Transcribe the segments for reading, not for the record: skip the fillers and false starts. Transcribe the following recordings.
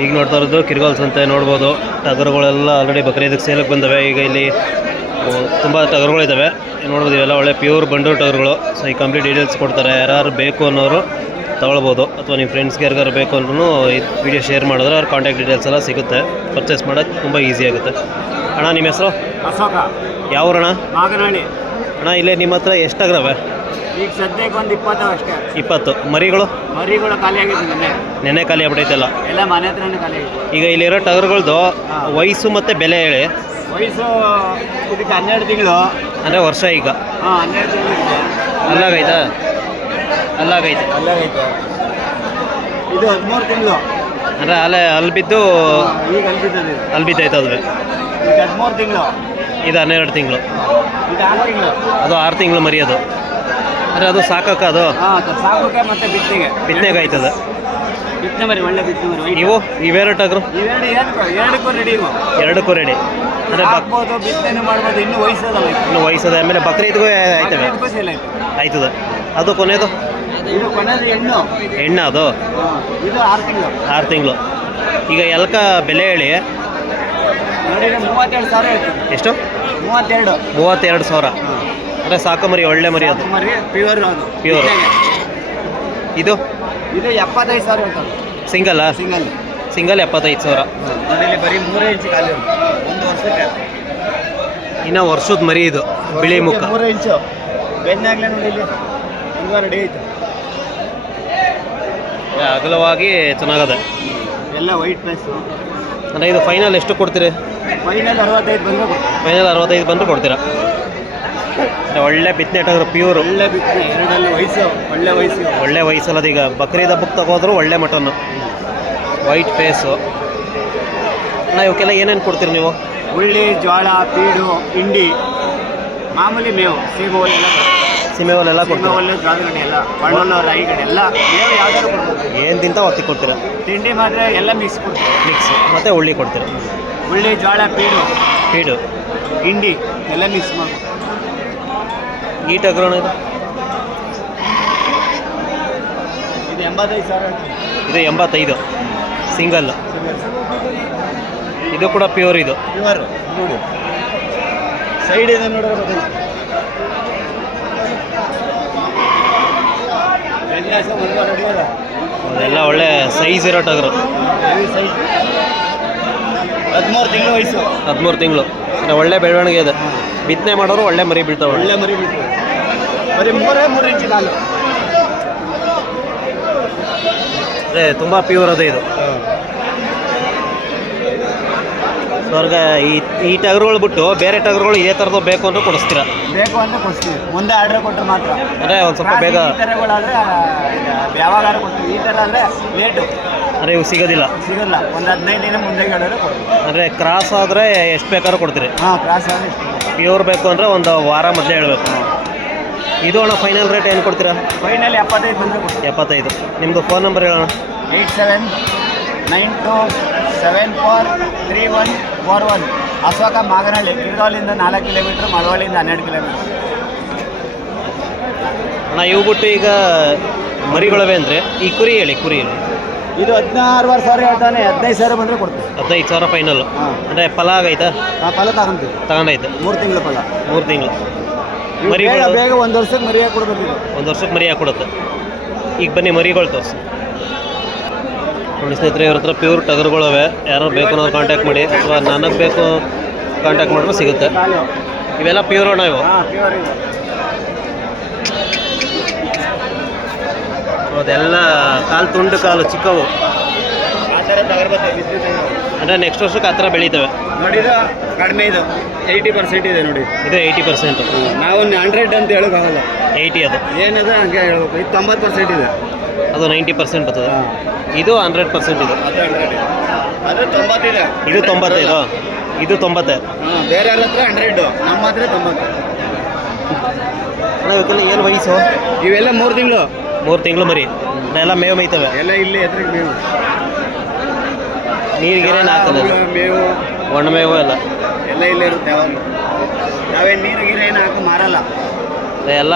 ಈಗ ನೋಡ್ತಾ ಇರೋದು ಕಿರ್ಗಾಲ್ ಸಂತೆ ನೋಡ್ಬೋದು. ಟಗರುಗಳೆಲ್ಲ ಆಲ್ರೆಡಿ ಬಕ್ರೀದಕ್ಕೆ ಸೇಲಕ್ಕೆ ಬಂದವೆ. ಈಗ ಇಲ್ಲಿ ತುಂಬ ಟಗರುಗಳಿದ್ದಾವೆ ನೋಡ್ಬೋದು. ಇವೆಲ್ಲ ಒಳ್ಳೆ ಪ್ಯೂರ್ ಬಂಡೂರು ಟಗರುಗಳು. ಸೊ ಈ ಕಂಪ್ಲೀಟ್ ಡೀಟೇಲ್ಸ್ ಕೊಡ್ತಾರೆ. ಯಾರು ಬೇಕು ಅನ್ನೋರು ತೊಗೊಳ್ಬೋದು, ಅಥವಾ ನಿಮ್ಮ ಫ್ರೆಂಡ್ಸ್ಗೆ ಯಾರಿಗಾರು ಬೇಕು ಅಂದ್ರೂ ಈ ವಿಡಿಯೋ ಶೇರ್ ಮಾಡಿದ್ರೆ ಅವ್ರ ಕಾಂಟ್ಯಾಕ್ಟ್ ಡೀಟೇಲ್ಸ್ ಎಲ್ಲ ಸಿಗುತ್ತೆ. ಪರ್ಚೇಸ್ ಮಾಡೋದು ತುಂಬ ಈಸಿ ಆಗುತ್ತೆ. ಅಣ್ಣ ನಿಮ್ಮ ಹೆಸರು? ಅಶೋಕ. ಯಾವೂರಣ್ಣ? ಮಾಗನಹಳ್ಳಿ. ಅಣ್ಣ ಇಲ್ಲೇ ನಿಮ್ಮ ಹತ್ರ ಎಷ್ಟು ಟಗರವೆ? ಈಗ ಸದ್ಯಕ್ಕೆ ಒಂದು 20 ಅಷ್ಟೇ. 20 ಮರಿಗಳು ಖಾಲಿ ಆಗಿದೆ. ನೆನೆ ಖಾಲಿ ಆಗ್ಬಿಟ್ಟೈತಲ್ಲ, ಎಲ್ಲ ಮನೆ ಹತ್ರನೇ ಖಾಲಿ ಆಗಿದೆ. ಈಗ ಇಲ್ಲಿರೋ ಟಗರುಗಳ್ದು ವಯಸ್ಸು ಮತ್ತು ಬೆಲೆ ಹೇಳಿ. ವಯಸ್ಸು ಇದಕ್ಕೆ 12 ತಿಂಗಳು ಅಂದರೆ ವರ್ಷ. ಈಗ 12 ತಿಂಗಳು ಇದೆ. ಅಲ್ಲಾಗೈತಾ? ಅಲ್ಲಾಗೈತೆ. ಇದು 13 ತಿಂಗಳು ಅಂದರೆ ಅಲ್ಲಿ ಬಿದ್ದು ಈಗ ಅಲ್ಬಿದ್ದದೆ. ಅಲ್ಲಿ ಬಿದ್ದೈತೆ ಅದುವೆ. ಈಗ 13 ತಿಂಗಳು. ಇದು 12 ತಿಂಗಳು. ಇದು 6 ತಿಂಗಳು. ಅದು 6 ತಿಂಗಳು ಮರಿ. ಅದು ಅಂದರೆ ಅದು ಸಾಕಕ್ಕ? ಅದು ಸಾಕಕ್ಕೆ ಮತ್ತೆ ಬಿತ್ತನೆಗೆ ಆಯ್ತದೆ. ಬಿತ್ತನೆ ಮರಿ, ಒಳ್ಳೆ ಬಿತ್ತನೆ ಮರಿ. ಇವೆರಡು ಟಗರು ಎರಡಕ್ಕೂ ರೆಡಿ. ಎರಡಕ್ಕೂ ರೆಡಿ. ಅಂದರೆ ಹಾಕ್ಬೋದು, ಬಿತ್ತನೆ ಮಾಡ್ಬೋದು. ಇನ್ನೂ ವಯಸ್ಸದ ಆಮೇಲೆ ಬಕ್ರೀದ್ಗೂ ಆಯ್ತವೆ, ಆಯ್ತದೆ. ಅದು ಕೊನೆಯದು? ಇದು ಕೊನೆಯದು ಹೆಣ್ಣು. ಅದು ಇದು 6 ತಿಂಗಳು. 6 ತಿಂಗಳು. ಈಗ ಎಲ್ಕ ಬೆಲೆ ಹೇಳಿ. ನೋಡಿ 32,000 ಹೇಳ್ತೀವಿ. ಎಷ್ಟು? 32,000. ಅಂದರೆ ಸಾಕು ಮರಿ, ಒಳ್ಳೆ ಮರಿ. ಅದು ಮರಿ ಪ್ಯೂರ್. ಅದು ಪ್ಯೂರ್. ಇದು 75,000 ಹೇಳ್ತಾರೆ. ಸಿಂಗಲ್ಲ? ಸಿಂಗಲ್ 75,000. ನೋಡಿ ಬರೀ 3 ಇಂಚು ಖಾಲಿ. ಒಂದು ವರ್ಷಕ್ಕೆ ಇನ್ನು ವರ್ಷದ ಮರಿ. ಇದು ಬಿಳಿ ಮುಖ, 3 ಇಂಚು ಬೆನ್ನಾಗಲೇ ನೋಡಿ. ಇಲ್ಲಿ ಈಗ ರೆಡಿ ಆಯ್ತು. ಅಗಲವಾಗಿ ಚೆನ್ನಾಗದೆ. ಎಲ್ಲ ವೈಟ್ ಪ್ಲೇಸು. ಅಂದರೆ ಇದು ಫೈನಲ್ ಎಷ್ಟು ಕೊಡ್ತೀರಿ? ಫೈನಲ್ 65 ಬಂದರೆ. ಫೈನಲ್ 65 ಬಂದರೂ ಕೊಡ್ತೀರಾ? ಒಳ್ಳೆ ಬಿತ್ತನೆ ಟಗರು, ಪ್ಯೂರ್. ಒಳ್ಳೆ ಬಿತ್ತನೆ. ಎರಡಲ್ಲಿ ವಯಸ್ಸು, ಒಳ್ಳೆ ವಯಸ್ಸಲ್ಲದು. ಈಗ ಬಕ್ರೀದ್ ಹಬ್ಬಕ್ಕೆ ತಗೋದ್ರು ಒಳ್ಳೆ ಮಟನ್ನು, ವೈಟ್ ಫೇಸು. ಅಣ್ಣ ಇವಕ್ಕೆಲ್ಲ ಏನೇನು ಕೊಡ್ತೀರಿ ನೀವು? ಉಳ್ಳಿ, ಜೋಳ, ಪೀಡು, ಹಿಂಡಿ, ಮಾಮೂಲಿ ಮೇವು, ಸೀಮೆವಲ್ಲೆಲ್ಲ ಕೊಡ್ತೀರಾ? ಜೋಳಗಡ್ಡೆ ಎಲ್ಲ, ಬಣ್ಣಲು, ರಾಯಿಗಡ್ಡೆ ಎಲ್ಲ ಮೇವು ಯಾವ್ದಾದ್ರು ಕೊಡ್ಬೋದು. ಏನು ತಿಂತ ಒತ್ತಿ ಕೊಡ್ತೀರಾ? ತಿಂಡಿ ಮಾತ್ರ ಎಲ್ಲ ಮಿಕ್ಸ್ ಕೊಡ್ತೀವಿ. ಮತ್ತು ಉಳ್ಳಿ ಕೊಡ್ತೀರಾ? ಉಳ್ಳಿ, ಜೋಳ, ಪೀಡು, ಹಿಂಡಿ ಎಲ್ಲ ಮಿಕ್ಸ್ ಮಾಡಿ. ಈ ಟಗರೋಣ ಇದು 85,000. ಇದು 85 ಸಿಂಗಲ್. ಇದು ಕೂಡ ಪ್ಯೂರ್. ಇದು ಪ್ಯೂರ್ ನೋಡಿ, ಸೈಡ್ ಇದೆ ನೋಡಿದ್ರೆ ಅದೆಲ್ಲ ಒಳ್ಳೆ ಸೈಜ್ ಇರೋ ಟಗರು. 13 ತಿಂಗಳು ವಯಸ್ಸು. 13 ತಿಂಗಳು. ಅಂದರೆ ಒಳ್ಳೆ ಬೆಳವಣಿಗೆ ಇದೆ. ಬಿತ್ತನೆ ಮಾಡೋರು ಒಳ್ಳೆ ಮರಿ ಬೀಳ್ತಾವೆ. ಒಳ್ಳೆ ಮರಿ ಬೀಳ್ತಾವೆ. ಬರೀ 3 ಇಂಚು ಕಾಲು. ಅದೇ ತುಂಬ ಪ್ಯೂರ್ ಅದೇ ಇದು. ಅವ್ರಿಗೆ ಈ ಟಗರುಗಳು ಬಿಟ್ಟು ಬೇರೆ ಟಗರುಗಳು ಇದೇ ಥರದ್ದು ಬೇಕು ಅಂದರೆ ಕೊಡಿಸ್ತೀರಾ? ಬೇಕು ಅಂದರೆ ಕೊಡಿಸ್ತೀವಿ. ಮುಂದೆ ಆರ್ಡ್ರ್ ಕೊಟ್ಟರೆ ಮಾತ್ರ. ಅಂದರೆ ಒಂದು ಸ್ವಲ್ಪ ಬೇಗ. ಈ ಥರಗಳಾದರೆ ಯಾವಾಗ ಕೊಡ್ತೀವಿ. ಈ ಥರ ಆದರೆ ಲೇಟು. ಅಂದರೆ ಇವು ಸಿಗೋಲ್ಲ. ಒಂದು 15 ದಿನ ಮುಂದೆ ಹೇಳಿದ್ರೆ ಕೊಡ್ತೀವಿ. ಅಂದರೆ ಕ್ರಾಸ್ ಆದರೆ ಎಷ್ಟು ಬೇಕಾದ್ರೂ ಕೊಡ್ತೀರಿ? ಕ್ರಾಸ್ ಆದರೆ ಎಷ್ಟು. ಪ್ಯೂರ್ ಬೇಕು ಅಂದರೆ ಒಂದು ವಾರ ಮೊದಲೇ ಹೇಳಬೇಕು. ಇದು ಅಣ್ಣ ಫೈನಲ್ ರೇಟ್ ಏನು ಕೊಡ್ತೀರಾ? ಫೈನಲ್ 75 ಬಂದರೆ ಕೊಡ್ತೀವಿ. 75. ನಿಮ್ಮದು ಫೋನ್ ನಂಬರ್ ಹೇಳೋಣ. 8792743141. ಅಶೋಕ, ಮಾಗನಹಳ್ಳಿ. ಕಿರ್ಗಾಲಿಂದ 4 ಕಿಲೋಮೀಟ್ರ್, ಮಳವಳ್ಳಿಯಿಂದ 12 ಕಿಲೋಮೀಟ್ರ್. ಅಣ್ಣ ಇವು ಬಿಟ್ಟು ಈಗ ಮರಿಗಳವೆ ಅಂದರೆ ಈ ಕುರಿ ಹೇಳಿ. ಇದು 16,000 ಹೇಳ್ತಾನೆ. 15,000 ಬಂದರೆ ಕೊಡ್ತೀವಿ. 15,000 ಫೈನಲ್. ಅಂದರೆ ಫಲ ಆಗೈತಾ? ಫಲ ತಗೊಂತೀವಿ. ತಗೊಂಡೈತೆ. 3 ತಿಂಗಳು ಫಲ. 3 ತಿಂಗಳು ಮರಿ. ಬೇಗ 1 ವರ್ಷಕ್ಕೆ ಮರಿ ಕೊಡ್ಬೇಕು. 1 ವರ್ಷಕ್ಕೆ ಮರಿ ಕೊಡುತ್ತೆ. ಈಗ ಬನ್ನಿ ಮರಿಗಳು ತೋರಿಸಿ ನೋಡಿ ಸ್ನೇಹಿತರೆ. ಇವ್ರ ಹತ್ರ ಪ್ಯೂರ್ ಟಗರುಗಳವೆ. ಯಾರು ಬೇಕು ಅನ್ನೋದು ಕಾಂಟ್ಯಾಕ್ಟ್ ಮಾಡಿ, ಅಥವಾ ನನಗೆ ಬೇಕು ಕಾಂಟ್ಯಾಕ್ಟ್ ಮಾಡಿದ್ರೆ ಸಿಗುತ್ತೆ. ಇವೆಲ್ಲ ಪ್ಯೂರ್ ಅಣ್ಣ ಇವು. ಅದೆಲ್ಲ ಕಾಲು ತುಂಡು, ಕಾಲು ಚಿಕ್ಕವು. ಅಂದರೆ ನೆಕ್ಸ್ಟ್ ವರ್ಷಕ್ಕೆ ಆ ಥರ ಬೆಳೀತವೆ. ನೋಡಿದ ಕಡಿಮೆ. ಇದು 80% ಇದೆ ನೋಡಿ. ಇದು 80%. ನಾವು 100 ಅಂತ ಹೇಳೋಕ್ಕಾಗಲ್ಲ. 80 ಅದು ಏನಿದೆ ಹಂಗೆ ಹೇಳ್ಬೇಕು. ಇದು 90% ಇದೆ. ಅದು 90% ಬರ್ತದೆ. ಇದು 100% ಇದು. ಅದು 90 ಇದೆ. ಇದು 95. ಇದು 90. ಬೇರೆ ಎಲ್ಲ ಹತ್ರ 100, ನಮ್ಮ ಹತ್ರ 90. ಅಣ್ಣ ಇವಕ್ಕೆಲ್ಲ ಏನು ವಯಸ್ಸು? ಇವೆಲ್ಲ 3 ತಿಂಗಳು. 3 ತಿಂಗಳು ಮರಿ. ಎಲ್ಲ ಮೇವು ಮೇಯ್ತವೆ. ಎಲ್ಲ ಇಲ್ಲಿ ಎದುರಿಗೆ ಮೇವು. ನೀರಿಗೇನೇನು ಹಾಕೋದು? ಮೇವು, ಒಣ ಮೇವು ಎಲ್ಲ ಇಲ್ಲೇ ಇರುತ್ತೆ. ಯಾವಾಗ ನಾವೇನು ನೀರು ಗೀರು ಏನು ಹಾಕಿ ಮಾರಲ್ಲ. ಎಲ್ಲ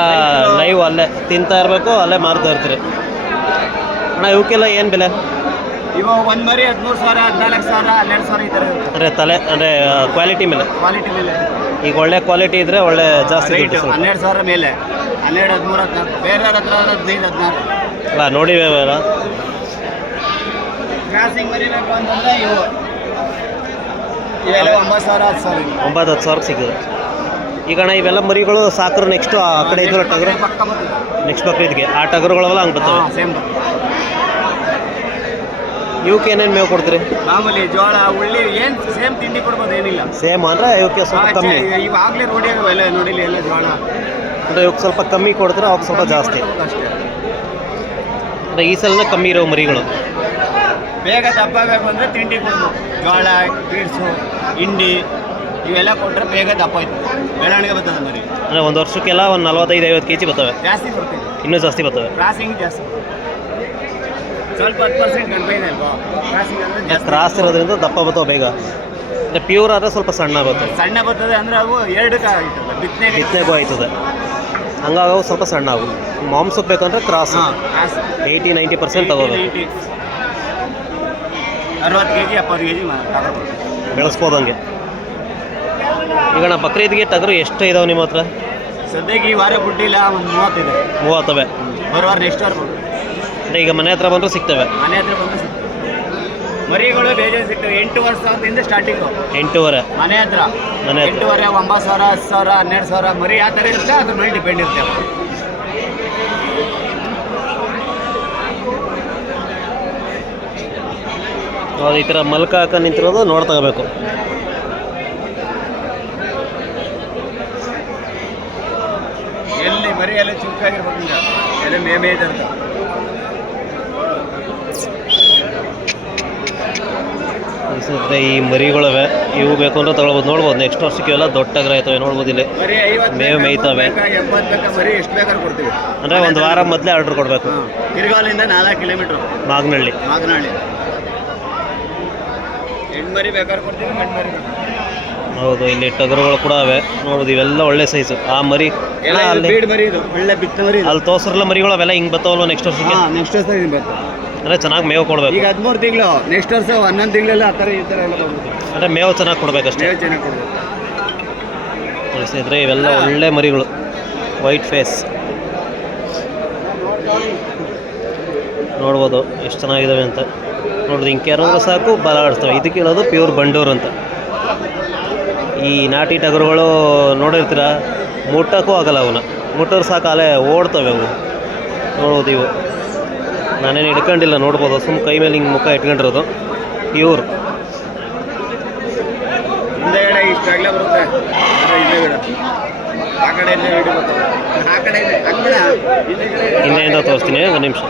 ಲೈವ್ ಅಲ್ಲೇ ತಿಂತಾ ಇರಬೇಕು, ಅಲ್ಲೇ ಮಾರ್ತಾ ಇರ್ತೀರಿ. ಅಣ್ಣ ಇವಕ್ಕೆಲ್ಲ ಏನು ಬೆಲೆ? ಇವಾಗ ಒಂದು ಮರಿ 13,000, 14,000, 12,000 ಈ ಥರ ಇರುತ್ತೆ. ಅಂದರೆ ತಲೆ ಅಂದರೆ ಕ್ವಾಲಿಟಿ ಮೇಲೆ. ಕ್ವಾಲಿಟಿ ಮೇಲೆ ಈಗ ಒಳ್ಳೆ ಕ್ವಾಲಿಟಿ ಇದ್ದರೆ ಒಳ್ಳೆ ಜಾಸ್ತಿ ರೇಟ್ ದುಡ್ಡು ಸ್ವಲ್ಪ. 12,000 ಮೇಲೆ, 12, 13, 14. ಬೇರೆ ಹತ್ರ 15, 16. ಅಲ್ಲ ನೋಡಿವೇವಲ್ಲ. ಕ್ರಾಸಿಂಗ್ ಮರಿ ಬೇಕು ಅಂತಂದರೆ ಇವೆಲ್ಲ 9,000, 10,000. 9-10 ಸಾವಿರಕ್ಕೆ ಸಿಗ್ತದೆ. ಈಗ ಅಣ್ಣ ಇವೆಲ್ಲ ಮರಿಗಳು ಸಾಕ್ರು ನೆಕ್ಸ್ಟು ಆ ಕಡೆ ಇದ್ವಲ್ಲ ಟಗರು, ಪಕ್ಕ ಬರ್ತದೆ. ನೆಕ್ಸ್ಟ್ ಬಕ್ರೀದ್ಗೆ ಆ ಟಗರುಗಳೆಲ್ಲ ಹಂಗೆ ಬರ್ತವೆ. ಸೇಮ್ ಬರ್ತದೆ. ಇವಕ್ಕೆ ಏನೇನು ಮೇವು ಕೊಡ್ತೀರಿ? ಮಾಮೂಲಿ ಜೋಳ, ಉಳ್ಳಿ ಏನು ಸೇಮ್ ತಿಂಡಿ ಕೊಡ್ಬೋದು, ಏನಿಲ್ಲ. ಸೇಮ್ ಅಂದರೆ ಇವಕ್ಕೆ ಸ್ವಲ್ಪ ಕಮ್ಮಿ. ಇವಾಗಲೇ ರೋಡಿಯಾಗ ಎಲ್ಲ ನೋಡಿಲ್ಲ, ಎಲ್ಲ ಜೋಳ ಅಂದರೆ ಇವಕ್ಕೆ ಸ್ವಲ್ಪ ಕಮ್ಮಿ ಕೊಡ್ತಾರೆ, ಅವಕ್ಕೆ ಸ್ವಲ್ಪ ಜಾಸ್ತಿ. ಅಷ್ಟೇ. ಅಂದರೆ ಈ ಸಲನೇ ಕಮ್ಮಿ ಇರೋ ಮರಿಗಳು. ಬೇಗ ದಪ್ಪ ಬೇಕು ಅಂದರೆ ತಿಂಡಿ ಕೊಡ್ಬೋದು. ಜೋಳ, ಬೀಡ್ಸು, ಹಿಂಡಿ ಇವೆಲ್ಲ ಕೊಟ್ಟರೆ ಬೇಗ ದಪ್ಪ ಆಯ್ತು, ಬೆಳವಣಿಗೆ ಬರ್ತದೆ ಮರಿ. ಅಂದರೆ ಒಂದು ವರ್ಷಕ್ಕೆಲ್ಲ ಒಂದು 45-50 kg ಬರ್ತವೆ. ಜಾಸ್ತಿ ಬರ್ತೀವಿ, ಇನ್ನೂ ಜಾಸ್ತಿ ಬರ್ತವೆ. ಕ್ರಾಸಿಂಗ್ ಜಾಸ್ತಿ, ಸ್ವಲ್ಪ 10% ಕಡಿಮೆ ಇದೆ ಅಲ್ವಾ ಕ್ರಾಸಿಂಗ್ ಅಂದರೆ ಜಾಸ್ತಿ. ಕ್ರಾಸ್ ಇರೋದ್ರಿಂದ ದಪ್ಪ ಬರ್ತವೆ ಬೇಗ. ಅಂದರೆ ಪ್ಯೂರ್ ಆದರೆ ಸ್ವಲ್ಪ ಸಣ್ಣ ಬರ್ತವೆ. ಸಣ್ಣ ಬರ್ತದೆ ಅಂದರೆ ಅವು 2 ಆಯ್ತದೆ, ಬಿತ್ತನೆಗೂ ಆಯ್ತದೆ, ಹಂಗಾಗಿ ಅವು ಸ್ವಲ್ಪ ಸಣ್ಣ ಅವು. ಮಾಂಸಕ್ಕೆ ಬೇಕಂದ್ರೆ ಕ್ರಾಸ್ 80-90% ತಗೋಬೇಕು. 60 kg 70 kg ಬೆಳೆಸ್ಬೋದಂಗೆ. ಈಗ ನಾ ಬಕ್ರೀದ್ಗೆ ಟಗರು ಎಷ್ಟು ಇದಾವೆ ನಿಮ್ಮ ಹತ್ರ? ಸದ್ಯಕ್ಕೆ ಈ ವಾರ ಬಿಟ್ಟಿಲ್ಲ, ಒಂದು 30 ಇದೆ. 30 ಬರುವಾರ ನೆಕ್ಸ್ಟ್ ವಾರ ಅಂದರೆ ಈಗ ಮನೆ ಹತ್ರ ಬಂದರೂ ಸಿಗ್ತವೆ. ಮನೆ ಹತ್ರ ಬಂದು ಸಿಗ್ತವೆ. ಮರಿಗಳು ಬೇಜಾರು ಸಿಗ್ತವೆ. 8,000 ಸ್ಟಾರ್ಟಿಂಗು. 8,500 ಮನೆ ಹತ್ರ. ಮನೆ ಹತ್ರ 8,500, 9,000, 10,000, 12,000 ಮರಿ ಯಾವ ಥರ ಇರುತ್ತೆ ಅದ್ರ ಮೇಲೆ ಡಿಪೆಂಡ್ ಇರುತ್ತೆ. ಹೌದು, ಈ ಥರ ಮಲ್ಕ ಹಾಕ ನಿಂತಿರೋದು ನೋಡಿ ತಗೋಬೇಕು. ಎಲ್ಲಿ ಮರಿ ಎಲ್ಲ ಚುಕ್ಕಾಗಿರ್ಬೇಕು, ಈಗ ಎಲ್ಲ ಮೇಮೇ ಇದೆ ಅಂತ. ಅನಿಸುತ್ತೆ ಈ ಮರಿಗಳವೆ, ಇವು ಬೇಕು ಅಂದ್ರೆ ತಗೊಳ್ಬೋದು. ನೋಡ್ಬೋದು ನೆಕ್ಸ್ಟ್ ವರ್ಷಕ್ಕೆ ಇವೆಲ್ಲ ದೊಡ್ಡ ಟಗರ ಆಯ್ತವೆ, ನೋಡ್ಬೋದು ಇಲ್ಲಿ ಮರಿ 50 ಮೇವು ಮೇಯ್ತವೆ. 70 ಬೇಕಾ ಮರಿ ಎಷ್ಟು ಬೇಕಾದ್ರೂ ಕೊಡ್ತೀವಿ. ಅಂದರೆ ಒಂದು ವಾರ ಮೊದಲೇ ಆರ್ಡ್ರ್ ಕೊಡಬೇಕು. ಕಿರ್ಗಾಲಿಂದ 4 ಕಿಲೋಮೀಟ್ರ್ ಮಾಗನಹಳ್ಳಿ. ಹೆಣ್ಮರಿ ಬೇಕಾದ್ರೆ ಕೊಡ್ತೀವಿ, ಗಂಡ್ಮರಿ ಬೇಕಾದ್ರೆ. ಹೌದು, ಇಲ್ಲಿ ಟಗರುಗಳು ಕೂಡ ಅವೆ, ನೋಡೋದು ಇವೆಲ್ಲ ಒಳ್ಳೆ ಸೈಜು. ಆ ಮರಿ ಅಲ್ಲಿ ಬೀಡ್ ಮರಿ ಇದು, ಒಳ್ಳೆ ಬಿತ್ತ ಮರಿ. ಅಲ್ಲಿ ತೋರ್ಸ್ರಲ್ಲ ಮರಿಗಳು ಅವೆಲ್ಲ ಹಿಂಗೆ ಬರ್ತಾವಲ್ವ ನೆಕ್ಸ್ಟ್ ವರ್ಷಕ್ಕೆ? ನೆಕ್ಸ್ಟ್ ವರ್ಷ ಬರ್ತದೆ. ಅಂದರೆ ಚೆನ್ನಾಗಿ ಮೇವು ಕೊಡಬೇಕು. ಈಗ 13 ತಿಂಗಳು, ನೆಕ್ಸ್ಟ್ ವರ್ಷ 11 ತಿಂಗಳೆಲ್ಲ ಆ ಥರ ಈ ಥರ ಎಲ್ಲ ಬಂದ್ಬಿಟ್ಟು. ಅಂದರೆ ಮೇವು ಚೆನ್ನಾಗಿ ಕೊಡಬೇಕಷ್ಟೇ. ಮೇವು ಚೆನ್ನಾಗಿ ಕೊಡಬೇಕು. ತಿಳಿಸಿದ್ರೆ ಇವೆಲ್ಲ ಒಳ್ಳೆ ಮರಿಗಳು, ವೈಟ್ ಫೇಸ್ ನೋಡ್ಬೋದು ಎಷ್ಟು ಚೆನ್ನಾಗಿದ್ದಾವೆ ಅಂತ. ನೋಡ್ದು ಹಿಂಗೆ ಕೆರಂದ್ರೆ ಸಾಕು ಬಲ ಆಡಿಸ್ತವೆ. ಇದಕ್ಕೆ ಹೇಳೋದು ಪ್ಯೂರ್ ಬಂಡೂರು ಅಂತ. ಈ ನಾಟಿ ಟಗರುಗಳು ನೋಡಿರ್ತೀರ, ಮುಟ್ಟಕ್ಕೂ ಆಗಲ್ಲ ಅವನ್ನ. ಮುಟ್ಟೋರು ಸಾಕು ಅಲ್ಲೇ ಓಡ್ತವೆ ಅವು. ನೋಡ್ಬೋದು ಇವು ನಾನೇನು ಹಿಡ್ಕೊಂಡಿಲ್ಲ, ನೋಡ್ಬೋದು ಸುಮ್ಮ ಕೈ ಮೇಲೆ ಹಿಂಗೆ ಮುಖ ಇಟ್ಕೊಂಡಿರೋದು. ಪ್ಯೂರ್ ಹಿಂದೆಗಡೆ ಇಷ್ಟಾಗಲೇ ಬರುತ್ತೆ, ಹಿಂದೆಗಡೆ ಆ ಕಡೆಯಿಂದ ಹಿಡಿಬೇಕು, ಆ ಕಡೆಯಿಂದ ಹಿಂದೆಯಿಂದ ತೋರಿಸ್ತೀನಿ, ಒಂದು ನಿಮಿಷ.